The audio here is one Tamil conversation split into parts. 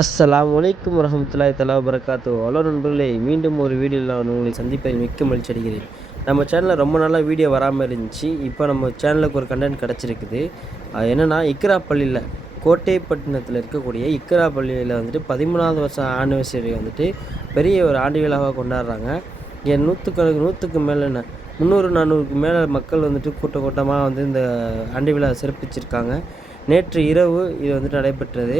அஸ்லாம் வலைக்கம் வரஹமத்துல்லாஹி தலா வரகாத்து ஹலோ நண்பர்களே மீண்டும் ஒரு வீடியோவில் நான் உங்களை சந்திப்பதை மிக்க மகிழ்ச்சி அடைகிறேன். நம்ம சேனலில் ரொம்ப நாளாக வீடியோ வராமல் இருந்துச்சு. இப்போ நம்ம சேனலுக்கு ஒரு கண்டென்ட் கிடச்சிருக்குது. அது என்னென்னா இக்ரா பள்ளியில் கோட்டைப்பட்டினத்தில் இருக்கக்கூடிய இக்ரா பள்ளியில் வந்துட்டு பதிமூணாவது வருஷம் ஆனிவர்சரி வந்துட்டு பெரிய ஒரு ஆண்டு விழாவாக கொண்டாடுறாங்க. இங்கே நூற்றுக்கணக்கு நூற்றுக்கு மேலே என்ன முந்நூறு நானூறுக்கு மேலே மக்கள் வந்துட்டு கூட்ட கூட்டமாக வந்து இந்த ஆண்டு விழா சிறப்பிச்சிருக்காங்க. நேற்று இரவு இது வந்துட்டு நடைபெற்றது.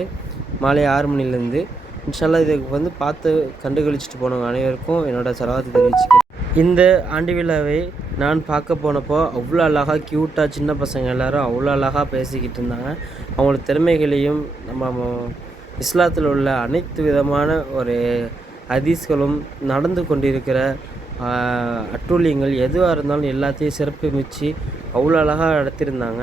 மாலை ஆறு மணிலேருந்து இன்ஷால்லா இதுக்கு வந்து பார்த்து கண்டுகளிச்சிட்டு போனவங்க அனைவருக்கும் என்னோட செலவாத்தை தெரிவிச்சுக்கிறேன். இந்த ஆண்டு விழாவை நான் பார்க்க போனப்போ அவ்வளோ அழகாக க்யூட்டாக சின்ன பசங்க எல்லாரும் அவ்வளோ அழகாக பேசிக்கிட்டு இருந்தாங்க. அவங்களோட திறமைகளையும் நம்ம இஸ்லாத்தில் உள்ள அனைத்து விதமான ஒரு ஹதீஸ்களும் நடந்து கொண்டிருக்கிற அட்டூழியங்கள் எதுவாக இருந்தாலும் எல்லாத்தையும் சிறப்புமிச்சு அவ்வளோ அழகாக நடத்தியிருந்தாங்க.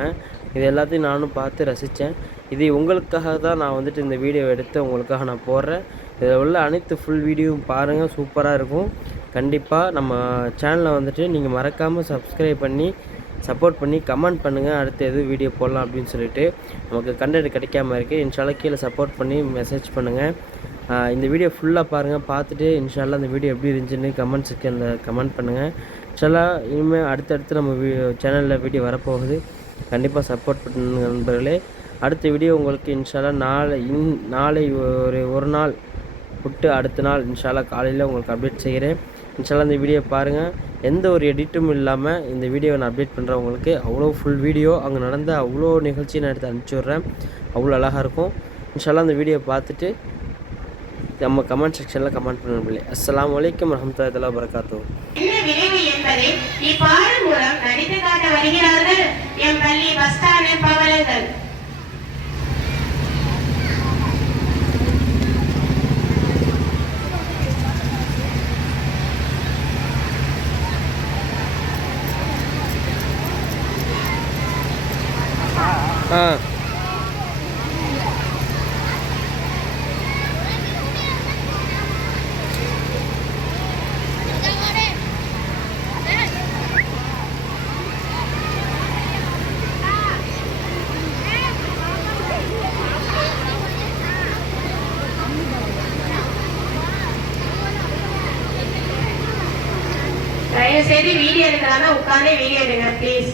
இது எல்லாத்தையும் நானும் பார்த்து ரசித்தேன். இது உங்களுக்காக தான் நான் வந்துட்டு இந்த வீடியோ எடுத்து உங்களுக்காக நான் போடுறேன். இதில் உள்ள அனைத்து ஃபுல் வீடியோவும் பாருங்கள் சூப்பராக இருக்கும். கண்டிப்பாக நம்ம சேனலை வந்துட்டு நீங்கள் மறக்காமல் சப்ஸ்கிரைப் பண்ணி சப்போர்ட் பண்ணி கமெண்ட் பண்ணுங்கள் அடுத்து எது வீடியோ போடலாம் அப்படின்னு சொல்லிட்டு நமக்கு கண்டென்ட் கிடைக்காம இருக்குது இன்ஷால்லாம் கீழே சப்போர்ட் பண்ணி மெசேஜ் பண்ணுங்கள் இந்த வீடியோ ஃபுல்லாக பாருங்கள் பார்த்துட்டு இன்ஷால்லாம் அந்த வீடியோ எப்படி இருந்துச்சுன்னு கமெண்ட் செக்ஷனில் கமெண்ட் பண்ணுங்கள் இன்ஷால்லா இனிமேல் அடுத்தடுத்து நம்ம வீ சேனலில் வீடியோ வரப்போகுது. கண்டிப்பாக சப்போர்ட் பண்ணுங்க நண்பர்களே. அடுத்த வீடியோ உங்களுக்கு இன்ஷால்லா நாளை இன் நாளை ஒரு ஒரு நாள் விட்டு அடுத்த நாள் இன்ஷால்லா காலையில் உங்களுக்கு அப்டேட் செய்கிறேன். இன்ஷால்லா இந்த வீடியோ பாருங்கள் எந்த ஒரு எடிட்டும் இல்லாமல் இந்த வீடியோவை நான் அப்டேட் பண்ணுறேன் உங்களுக்கு அவ்வளோ ஃபுல் வீடியோ அங்கே நடந்த அவ்வளோ நிகழ்ச்சி நான் எடுத்து அனுப்பிச்சி விட்றேன். அவ்வளோ அழகாக இருக்கும். இன்ஷால்லா அந்த வீடியோ பார்த்துட்டு நம்ம கமெண்ட் செக்ஷனில் கமெண்ட் பண்ணணும் அஸ்ஸலாமு அலைக்கும் வரஹமத்துல்லாஹி வரகாத்தூ என்ன விளைவு என்பதை இப்பாடல் மூலம் நடித்து காட்ட வருகிறார்கள். என் பள்ளி பஸ்தான பவலங்கள் சரி வீடியோ எடுக்கிறாங்க உட்காந்தே வீடியோ எடுங்க ப்ளீஸ்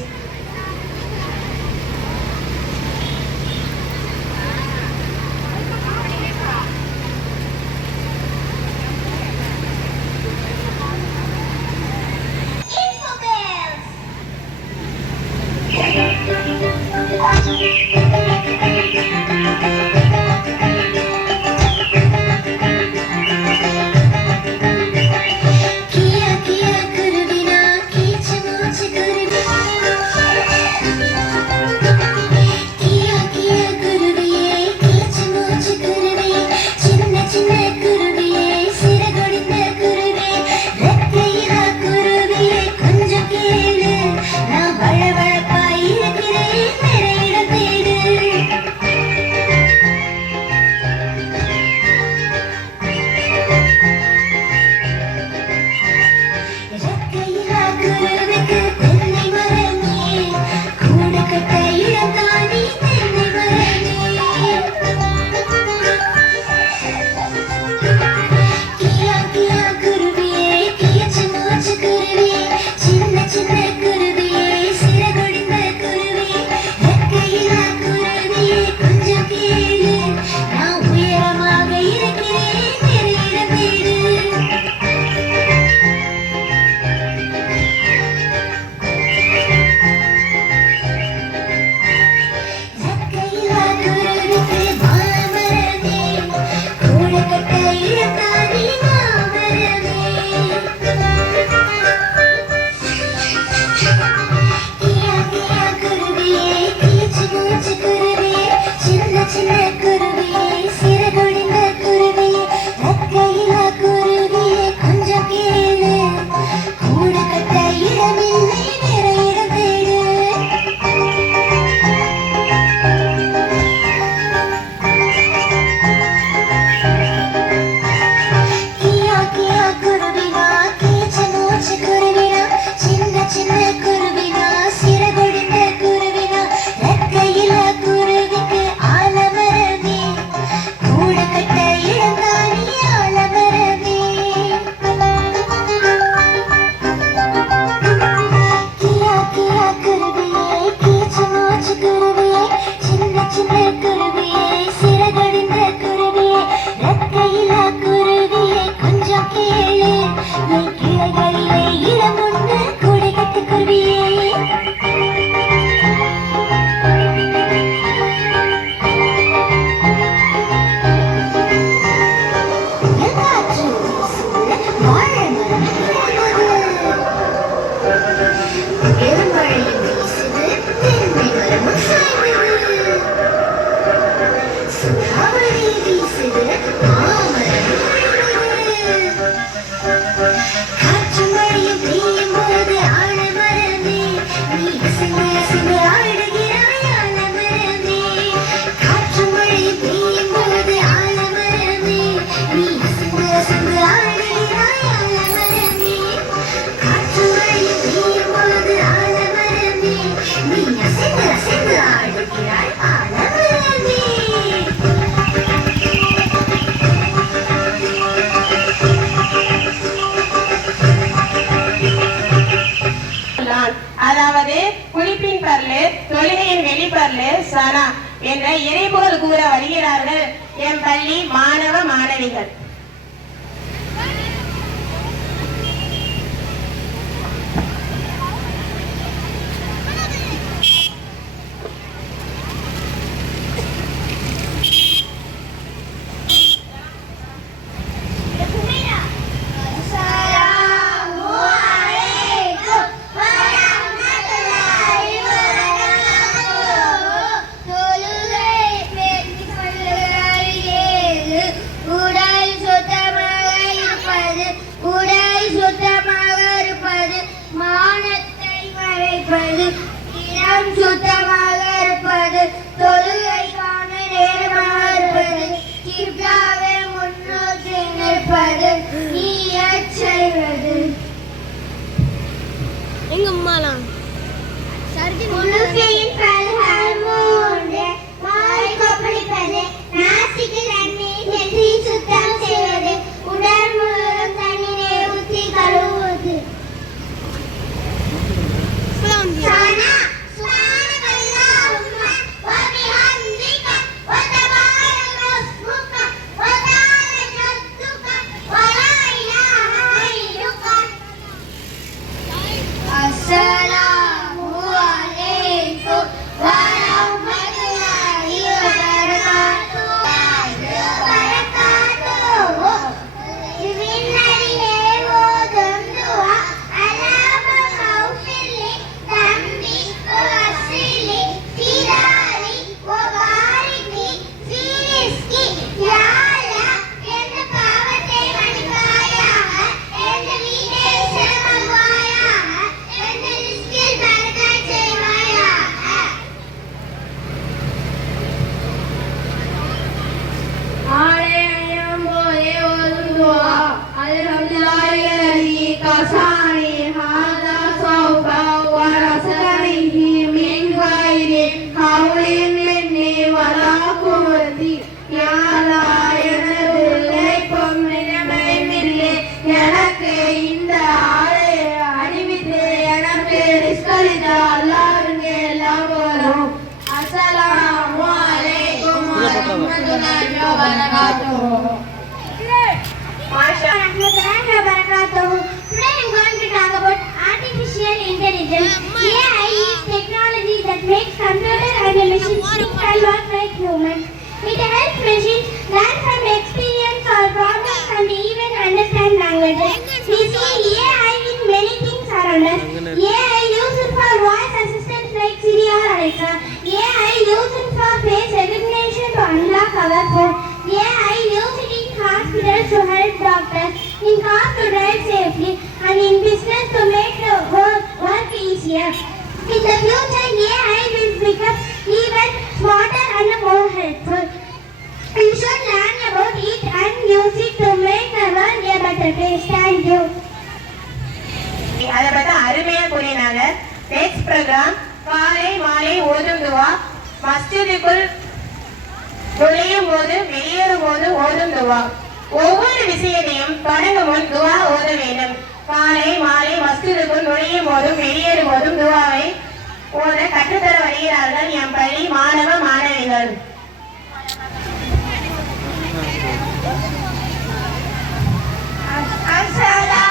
Please see it. சானா என்ற இறைமுகல் கூற வருகிறார்கள். என் பள்ளி மாணவ மாணவிகள். எங்கள் அம்மாலாம்? Surgeon woman. It helps machines learn from experience or problems and even understand languages. மாலை மாலை ஓதுந்துவா மஸ்ஜிதுக்குள் நுழையும் போது வெளியேறும் போது ஓதுந்துவா ஒவ்வொரு விஷயத்தையும் தொடங்கும் முன் துவா ஓத வேண்டும். காலை மாலை மஸ்ஜிதுக்குள் நுழையும் போதும் வெளியேறும் போதும் துவாவை ஓத கற்றுத்தர வருகிறார்கள் என் பள்ளி மாணவ மாணவிகள். அஸ்ஸலாமு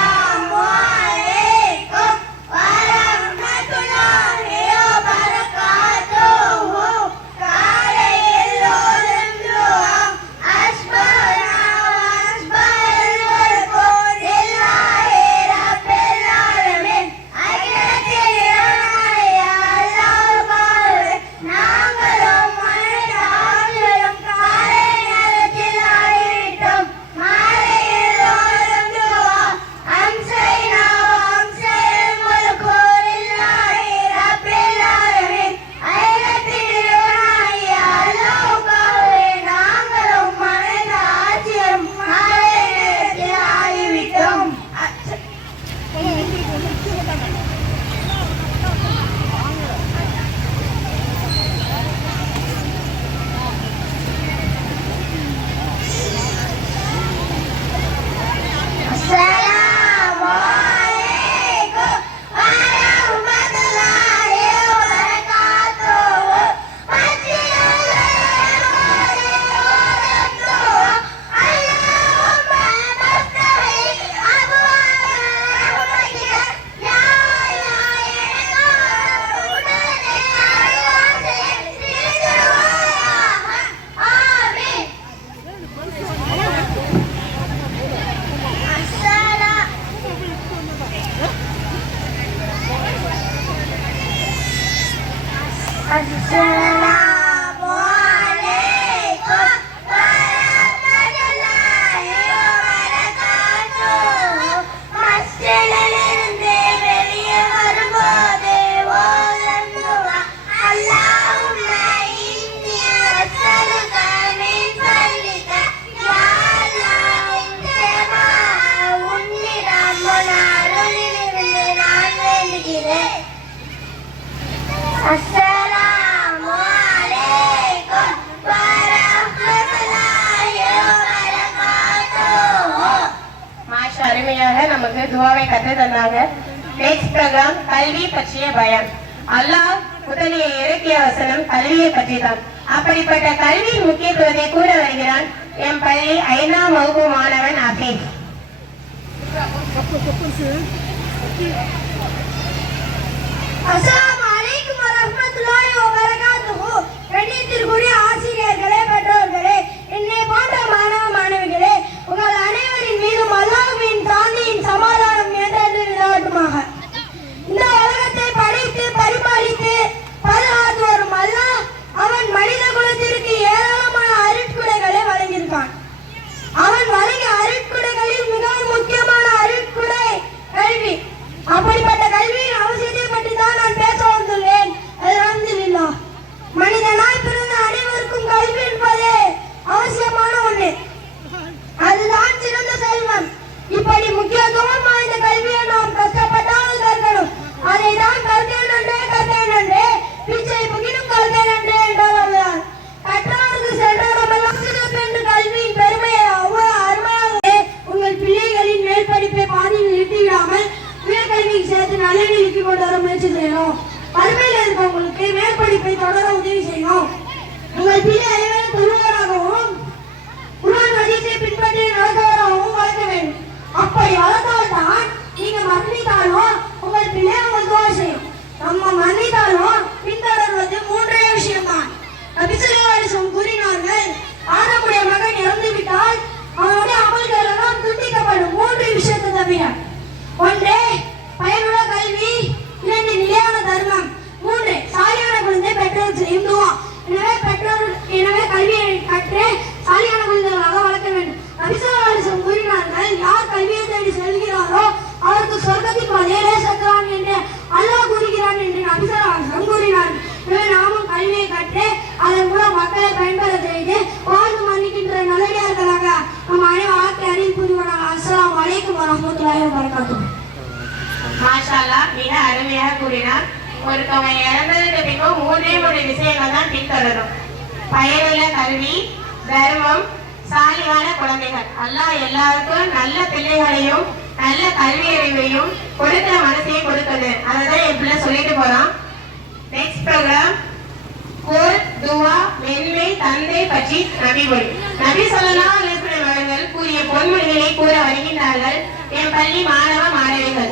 துவாவை கற்றுத்தந்தாங்க நெக்ஸ்ட் கல்வி பற்றிய பயம். அல்லாஹ் முதலிய இலக்கிய வசனம் கல்வியை பற்றி அப்படிப்பட்ட கல்வியின் முக்கியத்துவத்தை கூற வருகிறான் என் பள்ளி ஐந்தாம் வகுப்பு மாணவன் அபீஸ் அஸ்ஸலாமு அலைக்கும் வரஹ்மத்துல்லாஹி வ பரகாத்துஹு கண்ணியத்திற்குரிய ஆசிரியர் பயனுள்ள கல்வி தர்மம் சாலியான குழந்தைகள். அல்லாஹ் எல்லாருக்கும் நல்ல பிள்ளைகளையும் நல்ல கல்வி அறிவையும் கொடுக்கிற மனசையும் கொடுக்குது அதைதான் என் பிள்ளை சொல்லிட்டு போறான். நெக்ஸ்ட் ப்ரோக்ராம் கோல் துவா மென்மை தந்தை பற்றி நபிமொழி நபி சொல்லலாம் இருக்கிறவர்கள் கூறிய பொன்மொழிகளை கூற வருகின்றார்கள். என் பள்ளி மாணவ மாணவிகள்.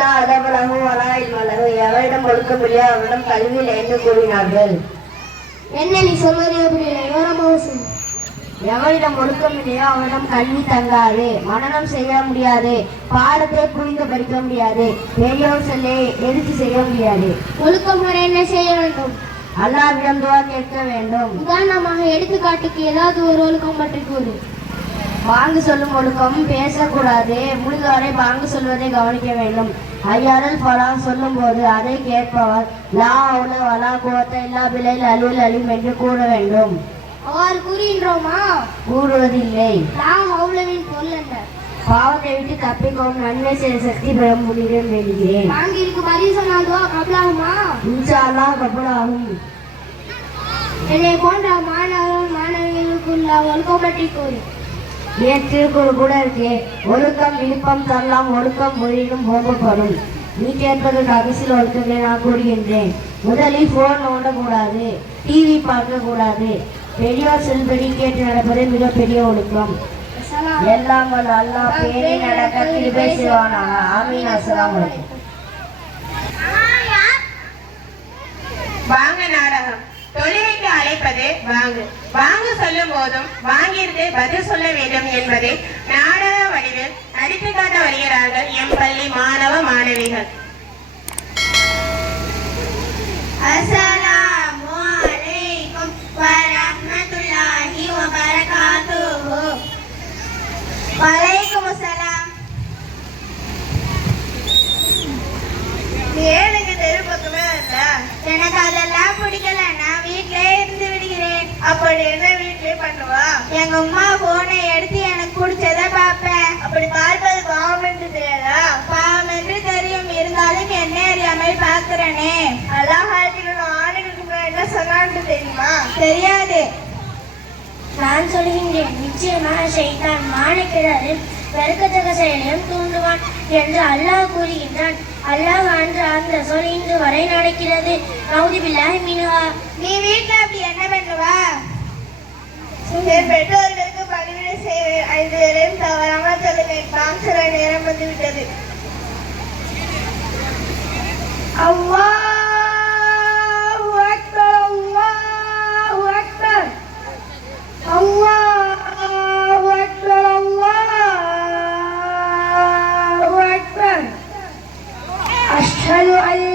அல்லா அதவளவு வலாயில் வளவு எவரிடம் கொடுக்கவில்லை அவரிடம் கல்வியில் என்று கூறினார்கள். என்ன நீ சொல்வது எவரிடம் ஒழுக்கமில்லையோ அவரிடம் கல்வி தங்காது மனநம் செய்ய முடியாது. பாடத்தை புரிந்து படிக்க முடியாது. பெரியோர் செல்ல எதிர்த்து செய்ய முடியாது. ஒழுக்கம் முறை என்ன செய்ய வேண்டும்? அல்லாவிடம் துவா கேட்க வேண்டும். உதாரணமாக எடுத்துக்காட்டுக்கு ஏதாவது ஒரு ஒழுக்கம் பற்றி கூறு. பாங்கு சொல்லும் ஒழுக்கம் பேசக்கூடாது. முடிந்தவரை பாங்கு சொல்வதை கவனிக்க வேண்டும். ஐயாரல் பலாம் சொல்லும் போது அதை கேட்பவர் லா அவுல வலா குவத்த இல்லா பிழையில் அலுவல் அலிம் என்று கூற வேண்டும். அவ்வாறு கூறுகின்றோமா? கூறுவதில்லை. நான் ஹவுலவின் பொருள் என்ன? பாவத்தை விட்டு தப்பிக்கவும் நன்மை செய்ய சக்தி பெற முடியும் வேண்டுகிறேன் வாங்கியிருக்கு பதில் சொன்னாதுவா கபலாகுமா? இன்ஷா அல்லாஹ் கபூலாகும். என்னை போன்ற மாணவர் மாணவிகளுக்குள்ள ஒழுக்கம் பற்றி கூறு. ஏன் திருக்குறள் கூட இருக்கே. ஒழுக்கம் விழுப்பம் தரலாம் ஒழுக்கம் மொழியிலும் ஓம்பப்படும் நீ கேட்பது கடைசியில் ஒழுக்கங்களை நான் கூறுகின்றேன். முதலில் ஃபோன் ஓடக்கூடாது டிவி பார்க்கக்கூடாது. பெரியோர் செல்படி கேட்டு நடப்பது மிகப்பெரிய ஒழுக்கம். எல்லாம் அல்லா அல்லாஹ் நடக்க கிருபை செய்வானாக. ஆமீன். அஸ்ஸலாமு வாங்க நாடகம். தொழுகைக்கு அழைப்பது வாங்கு. வாங்கு சொல்லும் போதும் வாங்கியிருந்து பதில் சொல்ல வேண்டும் என்பதை நாடக வடிவில் நடித்து காட்ட வருகிறார்கள் எம் பள்ளி மாணவ மாணவிகள். அஸ்ஸலாமு அலைக்கும் வரஹ்மத்துல்லாஹி வபரகாத்துஹு. வலைக்கும் அஸ்ஸலாம். ஏழுங்க தெரு பக்கமே எனக்கு அதெல்லாம் பிடிக்கல. நான் வீட்லயே இருந்து விடுகிறேன். அப்படி என்ன வீட்லயே பண்ணுவா? எங்க அம்மா போனை எடுத்து எனக்கு பிடிச்சத பாப்பேன் அப்படி பார்ப்பது பாவம் என்று தெரியாதா? பாவம் என்று தெரியும். இருந்தாலும் என்ன அறியாமல் பாக்குறனே அல்லாஹ் ஆணுகளுக்கு என்ன சொன்னான்னு தெரியுமா? தெரியாது. நான் சொல்கின்றேன் நிச்சயமாக செய்தான் மாணிக்கிறது வெறுக்கத்தக்க செயலையும் தூண்டுவான் என்று அல்லாஹ் கூறுகின்றான். அல்லாஹ் அன்று அந்த சொல் இன்று வரை நடக்கிறது. நவுதி பில்லாஹி மினுவா நீ வீட்டில் அப்படி என்ன பண்ணுவா என் பெற்றோர்களுக்கு பணிவிடை செய்வேன் ஐந்து பேரையும் தவறாமல் சொல்லுங்கள் காம்சர நேரம் வந்து விட்டது அல்லாஹு அக்பர் அல்லாஹு அக்பர். அல்லாஹு ay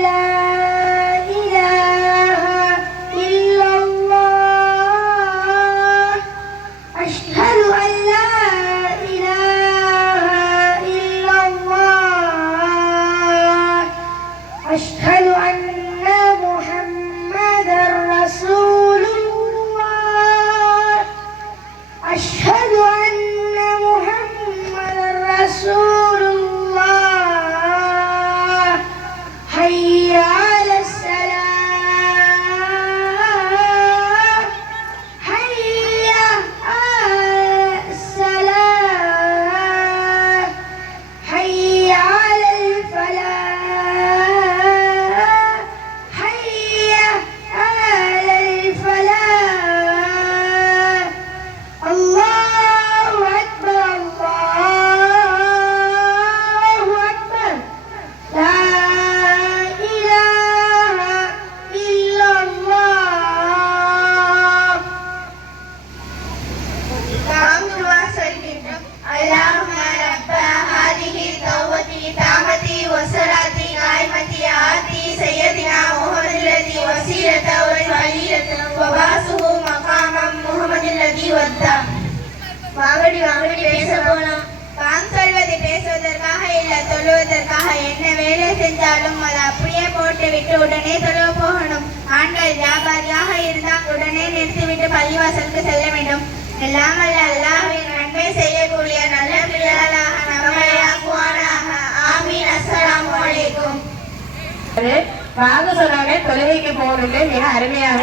வாங்க சொன்னாங்க தொழுகைக்கு போகணும்னு மிக அருமையாக.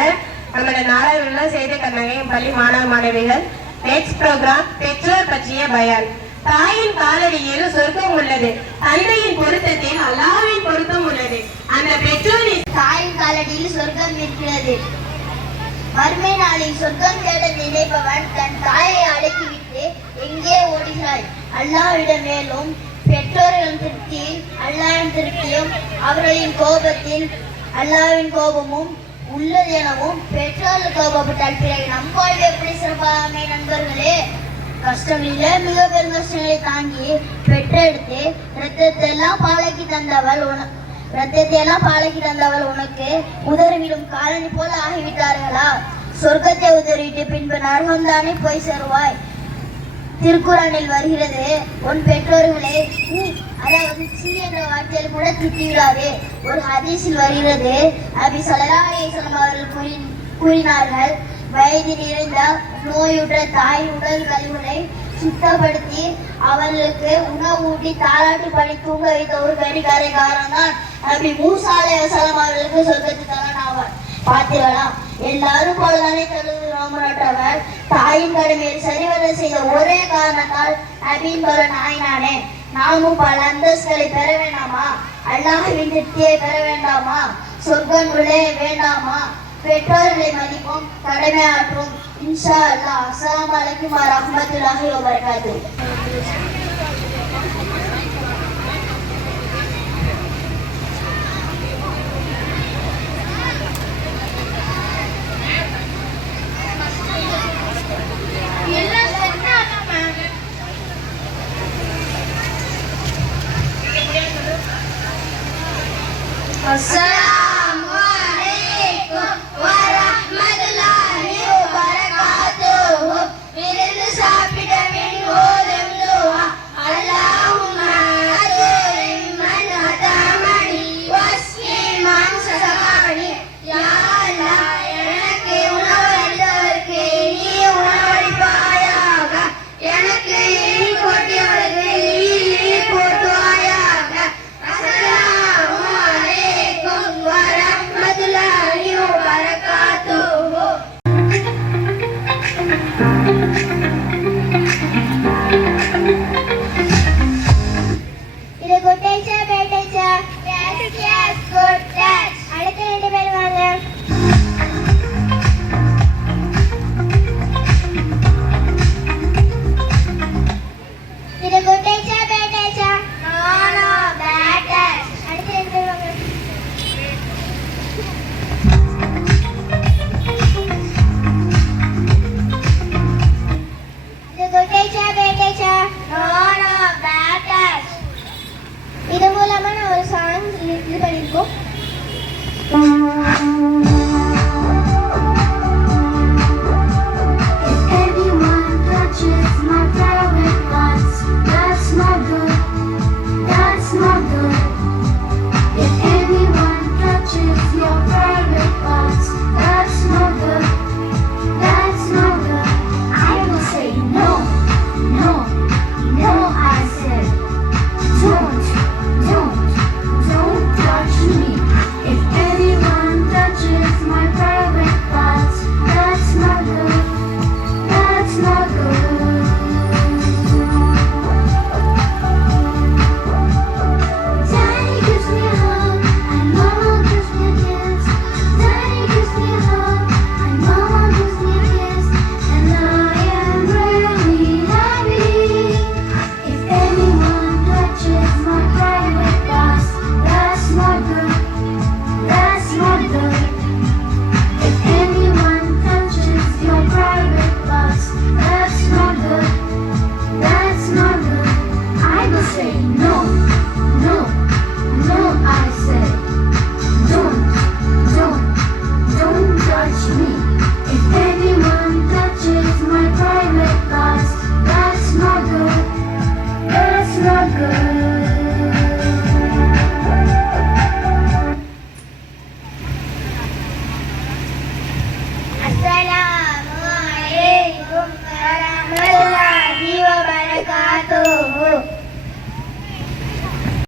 நம்மளோட நாடகங்கள்லாம் செய்து தந்தாங்க பள்ளி மாணவ மாணவிகள். நெக்ஸ்ட் ப்ரோக்ராம் பெற்றோர் பற்றிய பயான். தாயின் காலடியில் சொர்க்கம் உள்ளது. தந்தையின் பொருத்தத்தில் அல்லாவின் பொருத்தம் உள்ளது. அந்த பெற்றோரின் தாயின் காலடியில் சொர்க்கம் இருக்கிறது மறுமை நாளில் சொர்க்கம் தேட நினைப்பவன் தன் தாயை அடக்கிவிட்டு எங்கே ஓடுகிறாய்? அல்லாவிட மேலும் பெற்றோர்களின் திருப்தியில் அல்லாஹ்வின் திருப்தியும் அவர்களின் கோபத்தில் அல்லாவின் கோபமும் உள்ளது எனவும் பெற்றோர்கள் கோபப்பட்டால் பிறகு நம் வாழ்வு எப்படி சிறப்பாக நண்பர்களே. கஷ்டங்களிலே மிக பெரும் கஷ்டங்களை தாங்கி பெற்றெடுத்து ரத்தத்தை எல்லாம் பாலைக்கு தந்தவள் உன ரத்தத்தை எல்லாம் பாலைக்கு தந்தவள் உனக்கு உதறிவிடும் காலனி போல ஆகிவிட்டார்களா? சொர்க்கத்தை உதறிவிட்டு பின்பு நரகம் தானே போய் சேருவாய்? திருக்குறளில் வருகிறது உன் பெற்றோர்களே அதாவது சி என்ற வார்த்தையில் கூட திட்டிவிடாதே ஒரு ஹதீஸில் வருகிறது அபி ஸல்லல்லாஹு அவர்கள் கூறி கூறினார்கள் வயது நிறைந்த நோயுற்ற தாய் உடல் கழிவுகளை சுத்தப்படுத்தி அவர்களுக்கு உணவு ஊட்டி தாளாட்டு பணி தூங்க வைத்த ஒரு கடிகாரக்காரன் தான் அப்படி மூசா அலைஹிஸ்ஸலாம் அவர்களுக்கு சொர்க்கத்து தகன் ஆவார் பார்த்தீர்களா? எல்லாரும் போலதானே தழுவு ராமராட்டவர் தாயின் கடமையை சரிவர செய்த ஒரே காரணத்தால் அபின் பல நாயினானே நாமும் பல அந்தஸ்துகளை பெற வேண்டாமா? அல்லாஹின் திருப்தியை பெற வேண்டாமா? சொர்க்கம் நுழைய வேண்டாமா? பெற்றோர்களை மதிப்போம் கடமையாற்றும். இன்ஷா அல்லாஹ். அஸ்லாம் அலைக்கும் வரஹ்மத்துல்லாஹி வபரகாத்துஹு